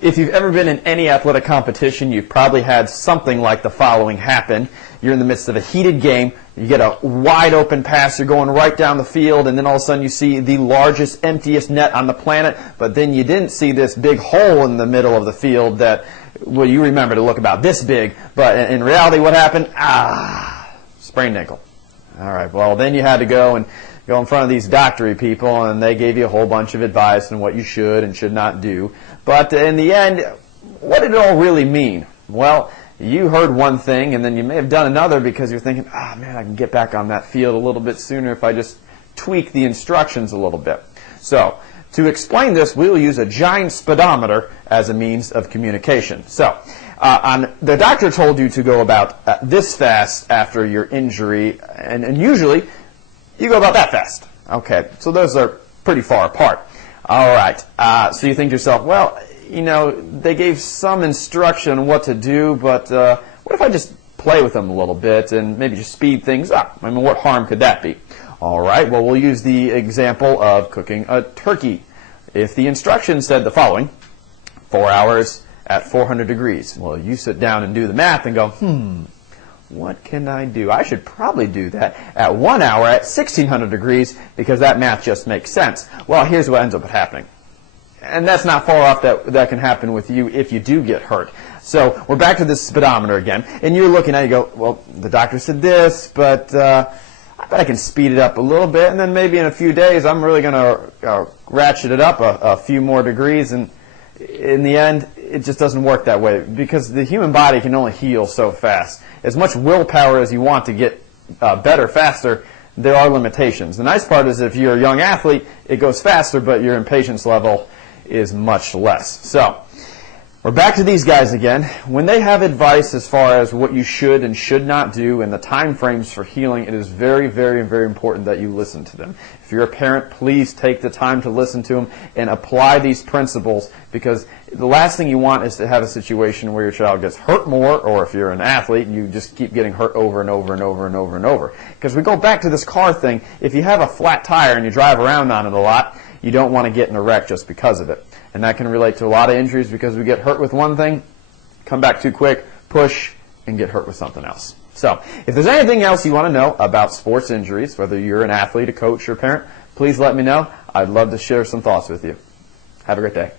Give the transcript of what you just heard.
If you've ever been in any athletic competition, you've probably had something like the following happen. You're in the midst of a heated game, you get a wide open pass, you're going right down the field, and then all of a sudden you see the largest, emptiest net on the planet, but then you didn't see this big hole in the middle of the field that, well, you remember to look about this big, but in reality what happened? Sprained ankle. All right, well, then you had to go in front of these doctory people, and they gave you a whole bunch of advice on what you should and should not do. But in the end, what did it all really mean? Well, you heard one thing, and then you may have done another because you're thinking, man, I can get back on that field a little bit sooner if I just tweak the instructions a little bit. So, to explain this, we'll use a giant speedometer as a means of communication. So, the doctor told you to go about this fast after your injury, and usually you go about that fast. Okay, so those are pretty far apart. All right, so you think to yourself, well, you know, they gave some instruction on what to do, but what if I just play with them a little bit and maybe just speed things up? I mean, what harm could that be? All right, well, we'll use the example of cooking a turkey. If the instruction said the following, 4 hours at 400 degrees, well, you sit down and do the math and go, what can I do? I should probably do that at 1 hour at 1600 degrees because that math just makes sense. Well, here's what ends up happening. And that's not far off that can happen with you if you do get hurt. So we're back to this speedometer again, and you're looking at it, you go, well, the doctor said this, but I bet I can speed it up a little bit, and then maybe in a few days I'm really going to ratchet it up a few more degrees, and in the end, it just doesn't work that way because the human body can only heal so fast. As much willpower as you want to get better faster, there are limitations. The nice part is if you're a young athlete, it goes faster, but your impatience level is much less. So, we're back to these guys again. When they have advice as far as what you should and should not do and the time frames for healing, it is very, very, very important that you listen to them. If you're a parent, please take the time to listen to them and apply these principles, because the last thing you want is to have a situation where your child gets hurt more, or if you're an athlete, you just keep getting hurt over and over and over and over and over. Because we go back to this car thing, if you have a flat tire and you drive around on it a lot, you don't want to get in a wreck just because of it. And that can relate to a lot of injuries because we get hurt with one thing, come back too quick, push, and get hurt with something else. So, if there's anything else you want to know about sports injuries, whether you're an athlete, a coach, or a parent, please let me know. I'd love to share some thoughts with you. Have a great day.